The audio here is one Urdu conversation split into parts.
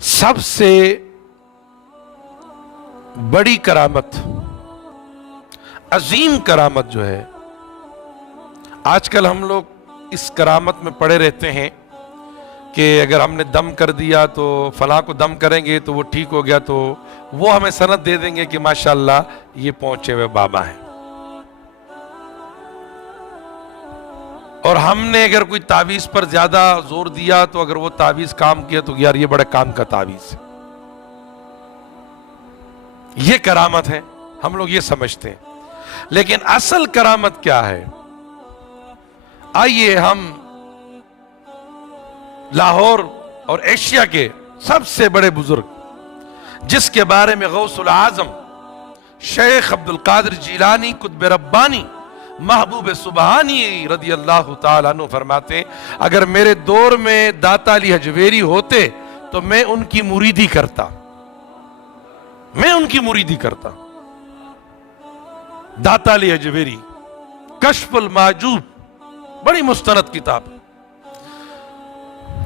سب سے بڑی کرامت، عظیم کرامت جو ہے، آج کل ہم لوگ اس کرامت میں پڑے رہتے ہیں کہ اگر ہم نے دم کر دیا تو فلاں کو دم کریں گے تو وہ ٹھیک ہو گیا تو وہ ہمیں سند دے دیں گے کہ ماشاءاللہ یہ پہنچے ہوئے بابا ہیں. اور ہم نے اگر کوئی تعویذ پر زیادہ زور دیا تو اگر وہ تعویذ کام کیا تو یار یہ بڑے کام کا تعویذ ہے. یہ کرامت ہے، ہم لوگ یہ سمجھتے ہیں. لیکن اصل کرامت کیا ہے؟ آئیے ہم لاہور اور ایشیا کے سب سے بڑے بزرگ، جس کے بارے میں غوث العظم شیخ عبد القادر جیلانی قطب ربانی محبوب سبحانی رضی اللہ تعالیٰ عنہ فرماتے ہیں، اگر میرے دور میں داتا علی حجویری ہوتے تو میں ان کی مریدی کرتا. داتا علی حجویری، کشف المحجوب، بڑی مستند کتاب.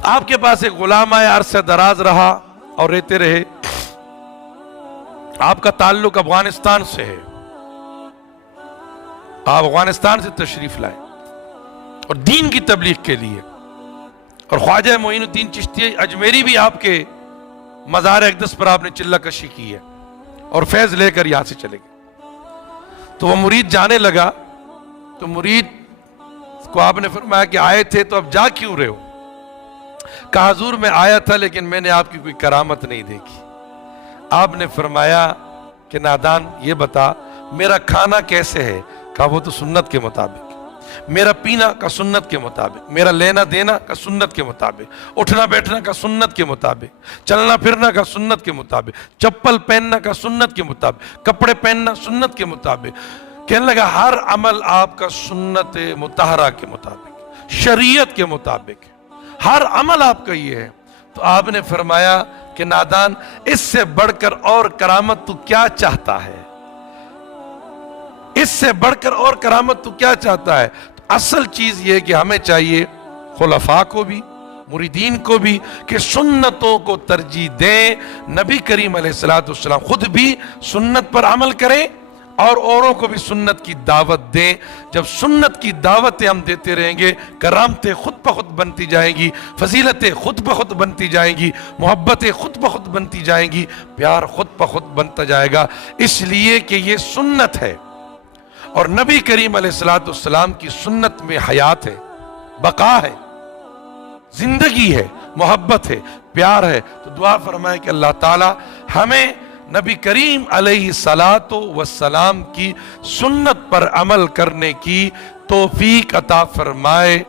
آپ کے پاس ایک غلام آیا، عرصہ دراز رہا اور رہتے رہے. آپ کا تعلق افغانستان سے ہے، آپ افغانستان سے تشریف لائے اور دین کی تبلیغ کے لیے. اور خواجہ معین الدین چشتی اجمیری بھی آپ کے مزار اقدس پر آپ نے چلہ کشی کی ہے اور فیض لے کر یہاں سے چلے گئے. تو وہ مرید جانے لگا تو مرید کو آپ نے فرمایا کہ آئے تھے تو اب جا کیوں رہے ہو؟ کہا حضور میں آیا تھا لیکن میں نے آپ کی کوئی کرامت نہیں دیکھی. آپ نے فرمایا کہ نادان یہ بتا میرا کھانا کیسے ہے؟ کہا وہ تو سنت کے مطابق، میرا پینا کا سنت کے مطابق، میرا لینا دینا کا سنت کے مطابق، اٹھنا بیٹھنا کا سنت کے مطابق، چلنا پھرنا کا سنت کے مطابق، چپل پہننا کا سنت کے مطابق، کپڑے پہننا سنت کے مطابق. کہنے لگا ہر عمل آپ کا سنت مطہرہ کے مطابق، شریعت کے مطابق، ہر عمل آپ کا یہ ہے. تو آپ نے فرمایا کہ نادان اس سے بڑھ کر اور کرامت تو کیا چاہتا ہے؟ اس سے بڑھ کر اور کرامت تو کیا چاہتا ہے؟ تو اصل چیز یہ کہ ہمیں چاہیے خلفاء کو بھی، مریدین کو بھی، کہ سنتوں کو ترجیح دیں. نبی کریم علیہ السلام خود بھی سنت پر عمل کریں اور اوروں کو بھی سنت کی دعوت دیں. جب سنت کی دعوتیں ہم دیتے رہیں گے، کرامتیں خود بخود بنتی جائیں گی، فضیلتیں خود بخود بنتی جائیں گی، محبتیں خود بخود بنتی جائیں گی، پیار خود بخود بنتا جائے گا. اس لیے کہ یہ سنت ہے اور نبی کریم علیہ السلام کی سنت میں حیات ہے، بقا ہے، زندگی ہے، محبت ہے، پیار ہے. تو دعا فرمائے کہ اللہ تعالی ہمیں نبی کریم علیہ السلام کی سنت پر عمل کرنے کی توفیق عطا فرمائے.